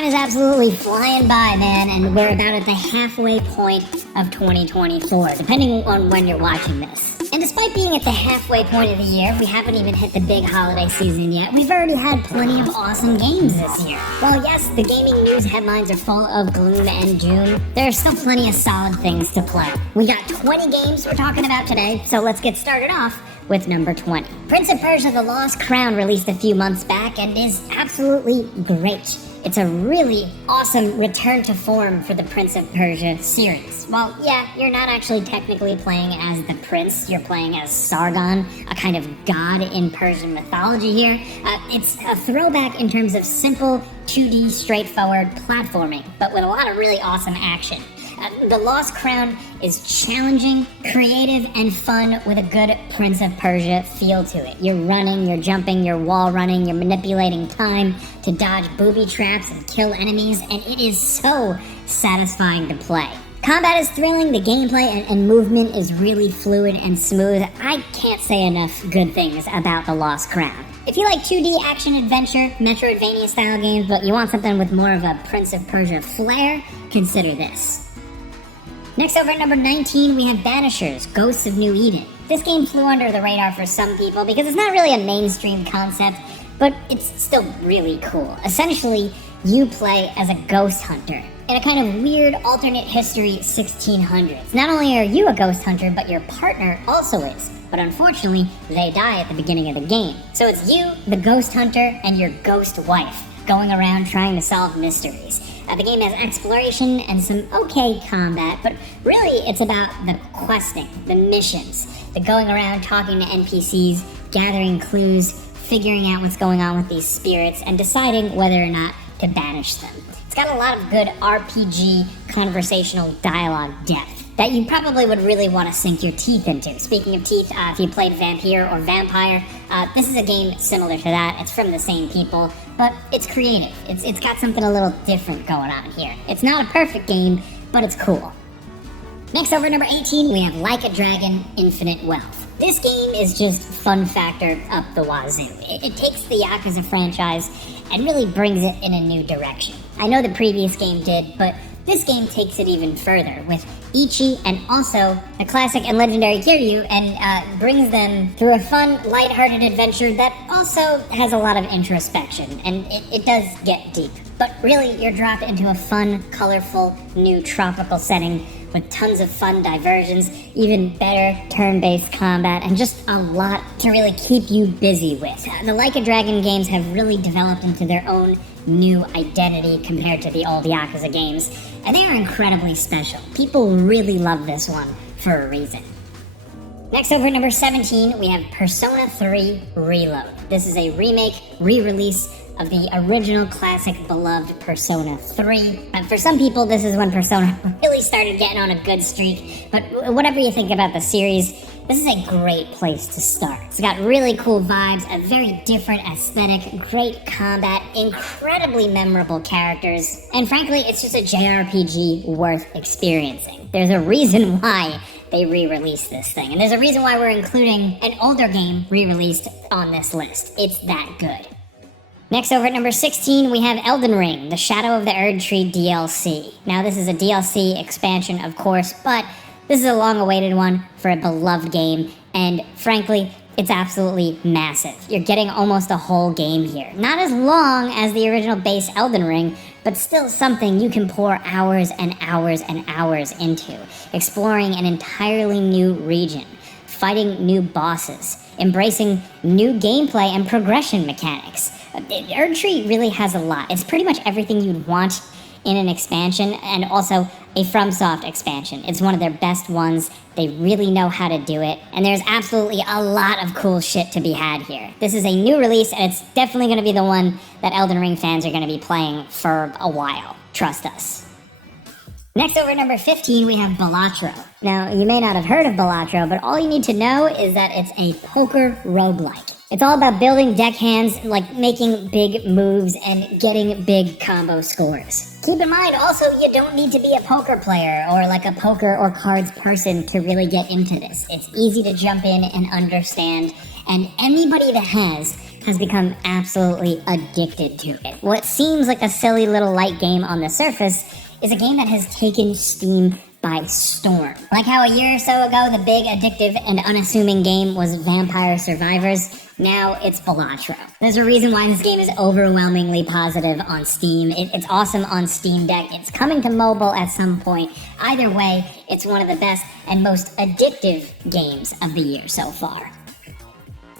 Time is absolutely flying by, man, and we're about at the halfway point of 2024, depending on when you're watching this. And despite being at the halfway point of the year, we haven't even hit the big holiday season yet. We've already had plenty of awesome games this year. While yes, the gaming news headlines are full of gloom and doom, there are still plenty of solid things to play. We got 20 games we're talking about today, so let's get started off with number 20. Prince of Persia: The Lost Crown released a few months back and is absolutely great. It's a really awesome return to form for the Prince of Persia series. Well, yeah, you're not actually technically playing as the prince, you're playing as Sargon, a kind of god in Persian mythology here. It's a throwback in terms of simple, 2D, straightforward platforming, but with a lot of really awesome action. The Lost Crown is challenging, creative, and fun with a good Prince of Persia feel to it. You're running, you're jumping, you're wall running, you're manipulating time to dodge booby traps and kill enemies, and it is so satisfying to play. Combat is thrilling, the gameplay and movement is really fluid and smooth. I can't say enough good things about The Lost Crown. If you like 2D action-adventure, Metroidvania-style games, but you want something with more of a Prince of Persia flair, consider this. Next over at number 19, we have Banishers: Ghosts of New Eden. This game flew under the radar for some people because it's not really a mainstream concept, but it's still really cool. Essentially, you play as a ghost hunter in a kind of weird alternate history 1600s. Not only are you a ghost hunter, but your partner also is. But unfortunately, they die at the beginning of the game. So it's you, the ghost hunter, and your ghost wife going around trying to solve mysteries. The game has exploration and some okay combat, but really it's about the questing, the missions, the going around talking to NPCs, gathering clues, figuring out what's going on with these spirits, and deciding whether or not to banish them. It's got a lot of good RPG conversational dialogue depth that you probably would really want to sink your teeth into. Speaking of teeth, if you played Vampire or Vampire, this is a game similar to that. It's from the same people, but it's creative. It's got something a little different going on here. It's not a perfect game, but it's cool. Next over at number 18, we have Like a Dragon: Infinite Wealth. This game is just fun factor up the wazoo. It takes the Yakuza franchise and really brings it in a new direction. I know the previous game did, but this game takes it even further with Ichi and also the classic and legendary Kiryu, and brings them through a fun, lighthearted adventure that also has a lot of introspection, and it does get deep. But really, you're dropped into a fun, colorful, new tropical setting with tons of fun diversions, even better turn-based combat, and just a lot to really keep you busy with. The Like a Dragon games have really developed into their own new identity compared to the old Yakuza games, and they are incredibly special. People really love this one for a reason. Next over at number 17, we have Persona 3 Reload. This is a remake, re-release of the original classic beloved Persona 3. For some people, this is when Persona really started getting on a good streak, but whatever you think about the series, this is a great place to start. It's got really cool vibes, a very different aesthetic, great combat, incredibly memorable characters, and frankly, it's just a JRPG worth experiencing. There's a reason why they re-released this thing, and there's a reason why we're including an older game re-released on this list. It's that good. Next over at number 16, we have Elden Ring: The Shadow of the Erdtree DLC. Now this is a DLC expansion, of course, but this is a long-awaited one for a beloved game, and frankly, it's absolutely massive. You're getting almost a whole game here. Not as long as the original base Elden Ring, but still something you can pour hours and hours and hours into, exploring an entirely new region, fighting new bosses, embracing new gameplay and progression mechanics. Erdtree really has a lot. It's pretty much everything you'd want in an expansion, and also a FromSoft expansion. It's one of their best ones. They really know how to do it, and there's absolutely a lot of cool shit to be had here. This is a new release, and it's definitely going to be the one that Elden Ring fans are going to be playing for a while. Trust us. Next over at number 15, we have Balatro. Now, you may not have heard of Balatro, but all you need to know is that it's a poker roguelike. It's all about building deck hands, like making big moves and getting big combo scores. Keep in mind also, you don't need to be a poker player or like a poker or cards person to really get into this. It's easy to jump in and understand, and anybody that has has become absolutely addicted to it. What seems like a silly little light game on the surface is a game that has taken Steam by storm. Like how a year or so ago, the big, addictive, and unassuming game was Vampire Survivors, now it's Balatro. There's a reason why this game is overwhelmingly positive on Steam. It's awesome on Steam Deck. It's coming to mobile at some point. Either way, it's one of the best and most addictive games of the year so far.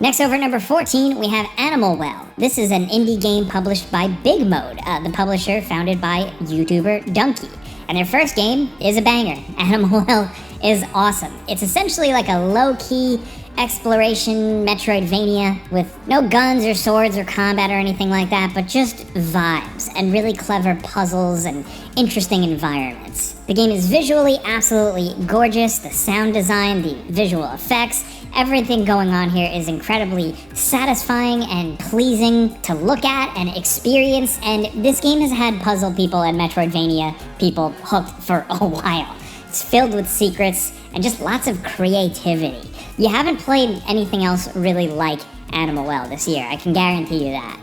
Next, over at number 14, we have Animal Well. This is an indie game published by Big Mode, the publisher founded by YouTuber Donkey. And their first game is a banger. Animal Well is awesome. It's essentially like a low-key exploration Metroidvania with no guns or swords or combat or anything like that, but just vibes and really clever puzzles and interesting environments. The game is visually absolutely gorgeous. The sound design, the visual effects, everything going on here is incredibly satisfying and pleasing to look at and experience, and this game has had puzzle people and Metroidvania people hooked for a while. It's filled with secrets and just lots of creativity. You haven't played anything else really like Animal Well this year, I can guarantee you that.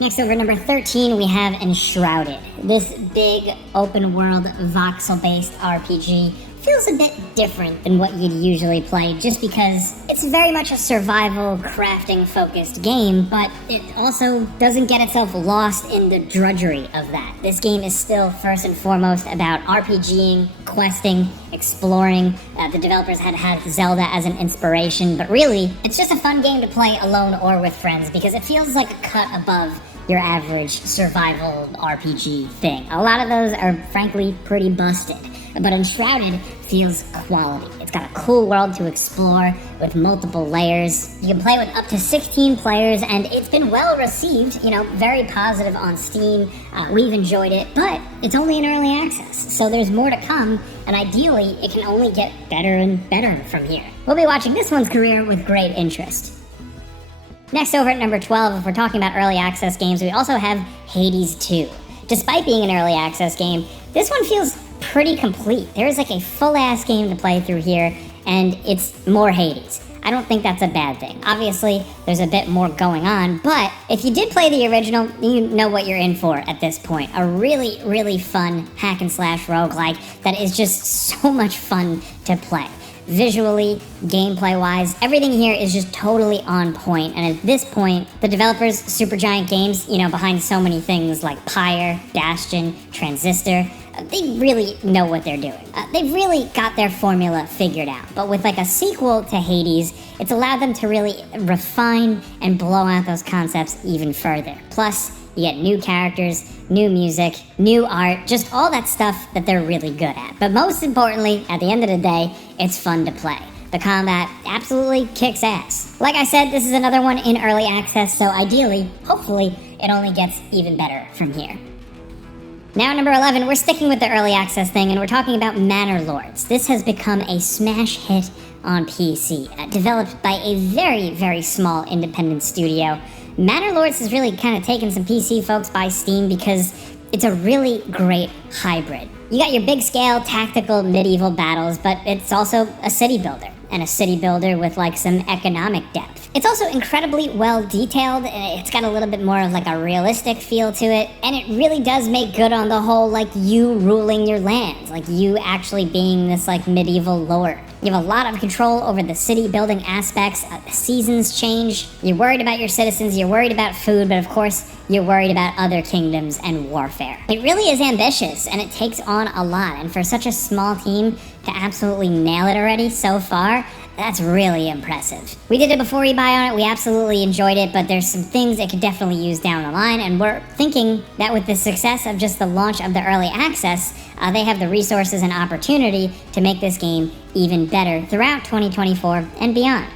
Next, over number 13, we have Enshrouded. This big, open-world, voxel-based RPG feels a bit different than what you'd usually play, just because it's very much a survival, crafting-focused game, but it also doesn't get itself lost in the drudgery of that. This game is still first and foremost about RPGing, questing, exploring. The developers had Zelda as an inspiration, but really, it's just a fun game to play alone or with friends, because it feels like a cut above your average survival RPG thing. A lot of those are, frankly, pretty busted. But Enshrouded feels quality. It's got a cool world to explore with multiple layers. You can play with up to 16 players, and it's been well received, very positive on Steam. We've enjoyed it, but it's only in early access, so there's more to come, and ideally, it can only get better and better from here. We'll be watching this one's career with great interest. Next, over at number 12, if we're talking about early access games, we also have Hades 2. Despite being an early access game, this one feels pretty complete. There is like a full-ass game to play through here, and it's more Hades. I don't think that's a bad thing. Obviously, there's a bit more going on, but if you did play the original, you know what you're in for at this point. A really, really fun hack-and-slash roguelike that is just so much fun to play. Visually, gameplay-wise, everything here is just totally on point, and at this point, the developers, Supergiant Games, behind so many things like Pyre, Bastion, Transistor, they really know what they're doing. They've really got their formula figured out, but with like a sequel to Hades, it's allowed them to really refine and blow out those concepts even further. Plus, you get new characters, new music, new art, just all that stuff that they're really good at. But most importantly, at the end of the day, it's fun to play. The combat absolutely kicks ass. Like I said, this is another one in early access, so ideally, hopefully, it only gets even better from here. Now, number 11, we're sticking with the early access thing, and we're talking about Manor Lords. This has become a smash hit on PC, developed by a very, very small independent studio. Manor Lords has really kind of taken some PC folks by Steam because it's a really great hybrid. You got your big scale, tactical, medieval battles, but it's also a city builder, and a city builder with like some economic depth. It's also incredibly well detailed, and it's got a little bit more of like a realistic feel to it, and it really does make good on the whole like you ruling your lands, like you actually being this like medieval lord. You have a lot of control over the city building aspects. The seasons change. You're worried about your citizens. You're worried about food, but of course, you're worried about other kingdoms and warfare. It really is ambitious, and it takes on a lot. And for such a small team to absolutely nail it already so far, that's really impressive. We did it before we buy on it. We absolutely enjoyed it, but there's some things it could definitely use down the line, and we're thinking that with the success of just the launch of the early access, they have the resources and opportunity to make this game even better throughout 2024 and beyond.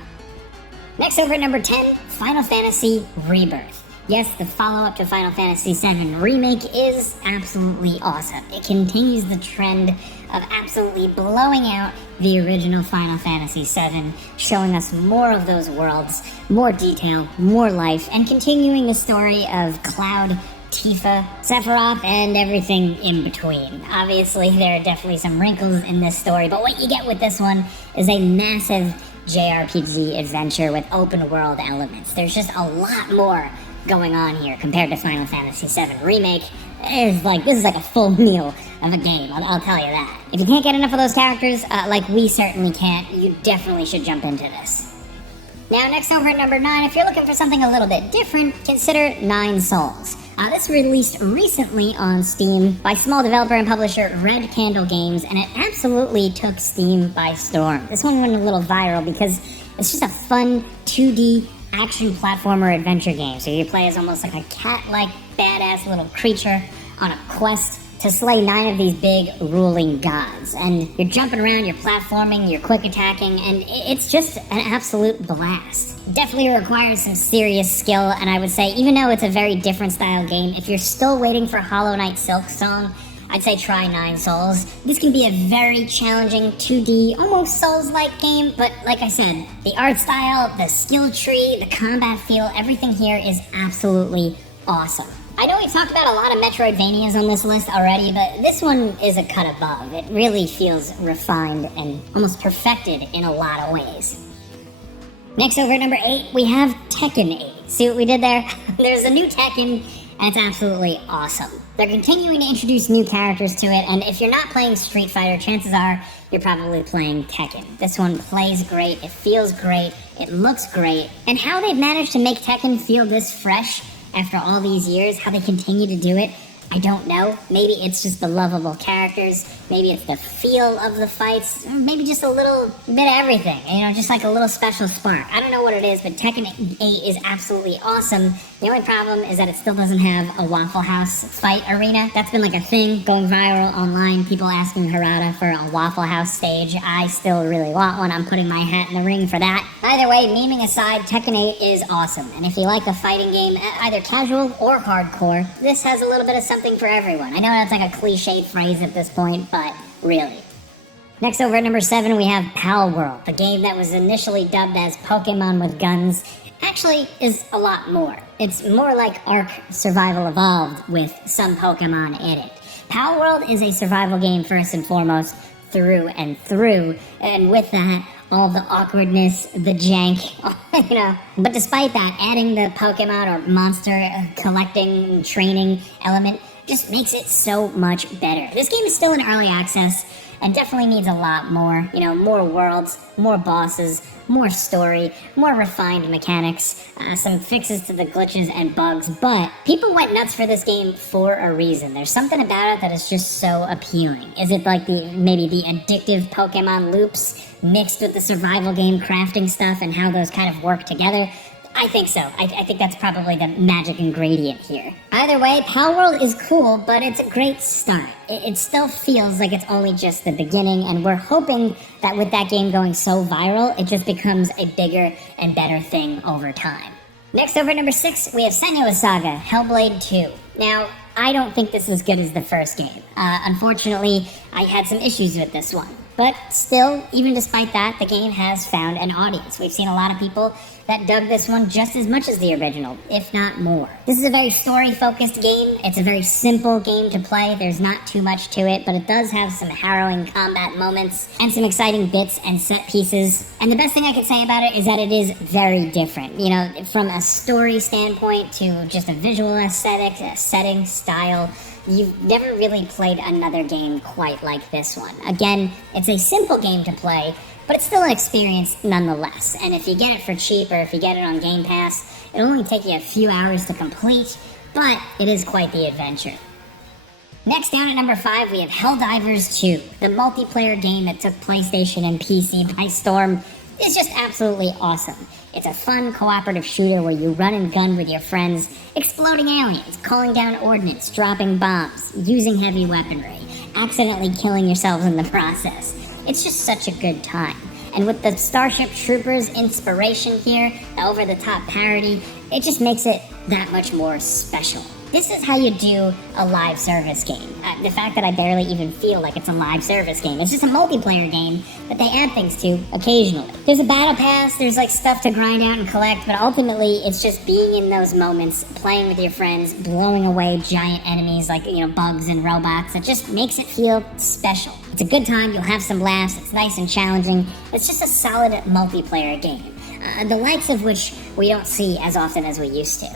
Next, over at number 10, Final Fantasy Rebirth. Yes, the follow-up to Final Fantasy VII Remake is absolutely awesome. It continues the trend of absolutely blowing out the original Final Fantasy VII, showing us more of those worlds, more detail, more life, and continuing the story of Cloud, Tifa, Sephiroth, and everything in between. Obviously, there are definitely some wrinkles in this story, but what you get with this one is a massive JRPG adventure with open world elements. There's just a lot more going on here compared to Final Fantasy VII Remake. This is like a full meal of a game, I'll tell you that. If you can't get enough of those characters, like we certainly can't, you definitely should jump into this. Now, next over at number 9, if you're looking for something a little bit different, consider Nine Souls. This released recently on Steam by small developer and publisher Red Candle Games, and it absolutely took Steam by storm. This one went a little viral because it's just a fun 2D action platformer adventure game. So you play as almost like a cat-like badass little creature on a quest to slay 9 of these big ruling gods. And you're jumping around, you're platforming, you're quick attacking, and it's just an absolute blast. Definitely requires some serious skill, and I would say, even though it's a very different style game, if you're still waiting for Hollow Knight Silksong, I'd say try Nine Souls. This can be a very challenging 2D, almost Souls-like game, but like I said, the art style, the skill tree, the combat feel, everything here is absolutely awesome. I know we've talked about a lot of Metroidvanias on this list already, but this one is a cut above. It really feels refined and almost perfected in a lot of ways. Next over at number 8, we have Tekken 8. See what we did there? There's a new Tekken, and it's absolutely awesome. They're continuing to introduce new characters to it, and if you're not playing Street Fighter, chances are you're probably playing Tekken. This one plays great, it feels great, it looks great, and how they've managed to make Tekken feel this fresh after all these years, how they continue to do it, I don't know. Maybe it's just the lovable characters, maybe it's the feel of the fights, or maybe just a little bit of everything, just like a little special spark. I don't know what it is, but Tekken 8 is absolutely awesome. The only problem is that it still doesn't have a Waffle House fight arena. That's been like a thing going viral online, people asking Harada for a Waffle House stage. I still really want one. I'm putting my hat in the ring for that. Either way, memeing aside, Tekken 8 is awesome, and if you like a fighting game, either casual or hardcore, this has a little bit of something for everyone. I know that's like a cliched phrase at this point, but really. Next over at number 7, we have Pal World, the game that was initially dubbed as Pokemon with Guns, actually is a lot more. It's more like Ark Survival Evolved with some Pokemon in it. Pal World is a survival game first and foremost, through and through, and with that, all the awkwardness, the jank, But despite that, adding the Pokemon or monster collecting, training element just makes it so much better. This game is still in early access and definitely needs a lot more. More worlds, more bosses, more story, more refined mechanics, some fixes to the glitches and bugs, but people went nuts for this game for a reason. There's something about it that is just so appealing. Is it like maybe the addictive Pokemon loops mixed with the survival game crafting stuff and how those kind of work together? I think so. I think that's probably the magic ingredient here. Either way, Pal World is cool, but it's a great start. It still feels like it's only just the beginning, and we're hoping that with that game going so viral, it just becomes a bigger and better thing over time. Next over at number 6, we have Senua's Saga, Hellblade 2. Now, I don't think this is as good as the first game. Unfortunately, I had some issues with this one. But still, even despite that, the game has found an audience. We've seen a lot of people that dug this one just as much as the original, if not more. This is a very story-focused game. It's a very simple game to play. There's not too much to it, but it does have some harrowing combat moments and some exciting bits and set pieces. And the best thing I can say about it is that it is very different. From a story standpoint to just a visual aesthetic, a setting, style, you've never really played another game quite like this one. Again, it's a simple game to play, but it's still an experience nonetheless. And if you get it for cheap or if you get it on Game Pass, it'll only take you a few hours to complete, but it is quite the adventure. Next, down at number 5, we have Helldivers 2, the multiplayer game that took PlayStation and PC by storm. It's just absolutely awesome. It's a fun cooperative shooter where you run and gun with your friends, exploding aliens, calling down ordnance, dropping bombs, using heavy weaponry, accidentally killing yourselves in the process. It's just such a good time. And with the Starship Troopers inspiration here, the over-the-top parody, it just makes it that much more special. This is how you do a live service game. The fact that I barely even feel like it's a live service game. It's just a multiplayer game that they add things to occasionally. There's a battle pass, there's like stuff to grind out and collect, but ultimately it's just being in those moments, playing with your friends, blowing away giant enemies like, bugs and robots. It just makes it feel special. It's a good time, you'll have some laughs, it's nice and challenging. It's just a solid multiplayer game, the likes of which we don't see as often as we used to.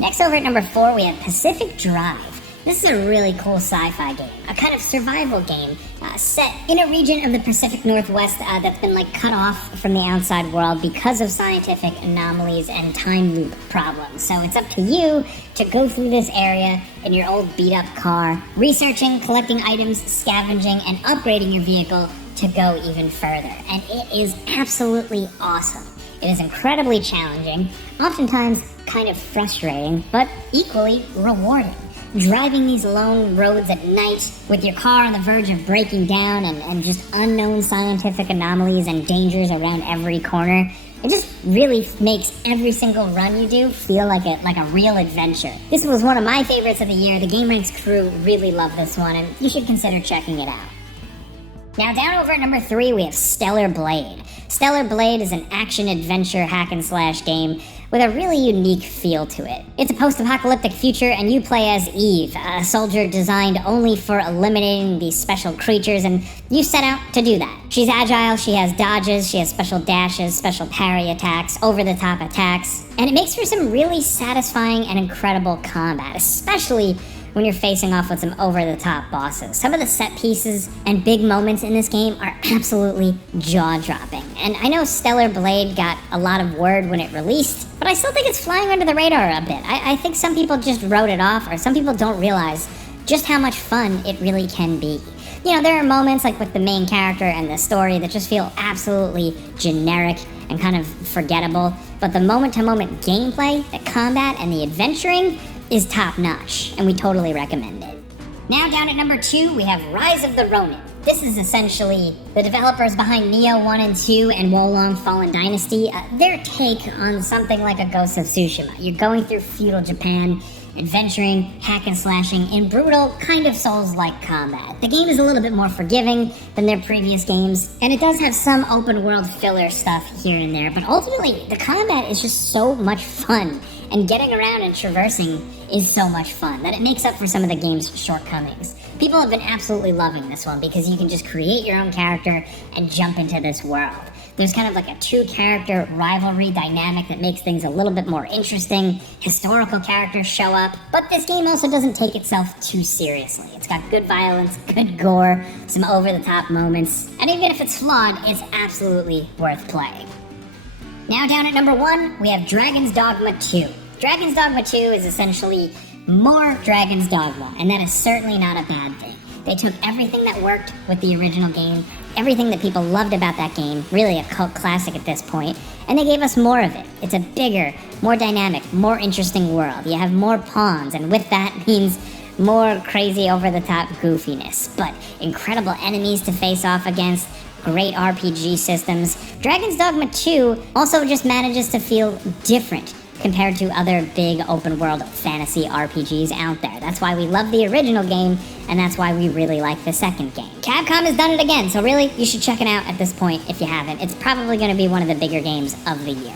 Next, over at number 4, we have Pacific Drive. This is a really cool sci-fi game, a kind of survival game set in a region of the Pacific Northwest that's been cut off from the outside world because of scientific anomalies and time loop problems. So it's up to you to go through this area in your old beat-up car, researching, collecting items, scavenging, and upgrading your vehicle to go even further. And it is absolutely awesome. It is incredibly challenging, oftentimes kind of frustrating, but equally rewarding. Driving these lone roads at night with your car on the verge of breaking down and just unknown scientific anomalies and dangers around every corner, it just really makes every single run you do feel like a real adventure. This was one of my favorites of the year. The Game Ranks crew really loved this one, and you should consider checking it out. Now, down over at number 3, we have Stellar Blade. Stellar Blade is an action-adventure hack-and-slash game with a really unique feel to it. It's a post-apocalyptic future, and you play as Eve, a soldier designed only for eliminating these special creatures, and you set out to do that. She's agile, she has dodges, she has special dashes, special parry attacks, over-the-top attacks, and it makes for some really satisfying and incredible combat, especially when you're facing off with some over-the-top bosses. Some of the set pieces and big moments in this game are absolutely jaw-dropping. And I know Stellar Blade got a lot of word when it released, but I still think it's flying under the radar a bit. I think some people just wrote it off, or some people don't realize just how much fun it really can be. There are moments like with the main character and the story that just feel absolutely generic and kind of forgettable, but the moment-to-moment gameplay, the combat, and the adventuring is top-notch, and we totally recommend it. Now down at number 2, we have Rise of the Ronin. This is essentially the developers behind Nioh 1 and 2 and Wolong Fallen Dynasty, their take on something like a Ghost of Tsushima. You're going through feudal Japan, adventuring, hack and slashing, in brutal, kind of Souls-like combat. The game is a little bit more forgiving than their previous games, and it does have some open-world filler stuff here and there, but ultimately, the combat is just so much fun, and getting around and traversing is so much fun that it makes up for some of the game's shortcomings. People have been absolutely loving this one because you can just create your own character and jump into this world. There's kind of like a two-character rivalry dynamic that makes things a little bit more interesting. Historical characters show up, but this game also doesn't take itself too seriously. It's got good violence, good gore, some over-the-top moments, and even if it's flawed, it's absolutely worth playing. Now down at number 1, we have Dragon's Dogma 2. Dragon's Dogma 2 is essentially more Dragon's Dogma, and that is certainly not a bad thing. They took everything that worked with the original game, everything that people loved about that game, really a cult classic at this point, and they gave us more of it. It's a bigger, more dynamic, more interesting world. You have more pawns, and with that means more crazy over-the-top goofiness, but incredible enemies to face off against, great RPG systems. Dragon's Dogma 2 also just manages to feel different compared to other big open-world fantasy RPGs out there. That's why we love the original game, and that's why we really like the second game. Capcom has done it again, so really, you should check it out at this point if you haven't. It's probably going to be one of the bigger games of the year.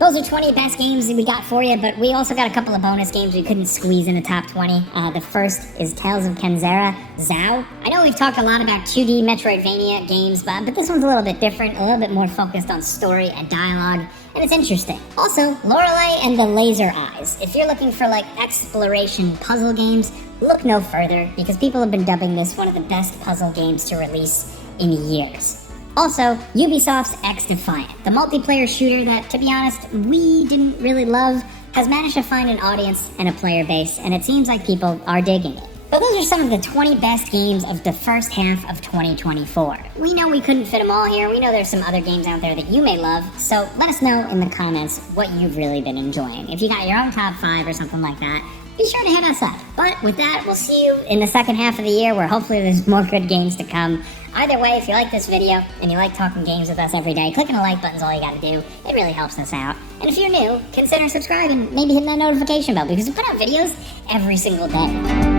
Those are 20 best games we got for you, but we also got a couple of bonus games we couldn't squeeze in the top 20. The first is Tales of Kenzera, Zao. I know we've talked a lot about 2D Metroidvania games, but this one's a little bit different, a little bit more focused on story and dialogue, and it's interesting. Also, Lorelei and the Laser Eyes. If you're looking for exploration puzzle games, look no further, because people have been dubbing this one of the best puzzle games to release in years. Also, Ubisoft's X-Defiant, the multiplayer shooter that, to be honest, we didn't really love, has managed to find an audience and a player base, and it seems like people are digging it. But those are some of the 20 best games of the first half of 2024. We know we couldn't fit them all here. We know there's some other games out there that you may love, so let us know in the comments what you've really been enjoying. If you got your own top 5 or something like that, be sure to hit us up. But with that, we'll see you in the second half of the year where hopefully there's more good games to come. Either way, if you like this video and you like talking games with us every day, clicking the like button's all you gotta do. It really helps us out. And if you're new, consider subscribing, maybe hitting that notification bell because we put out videos every single day.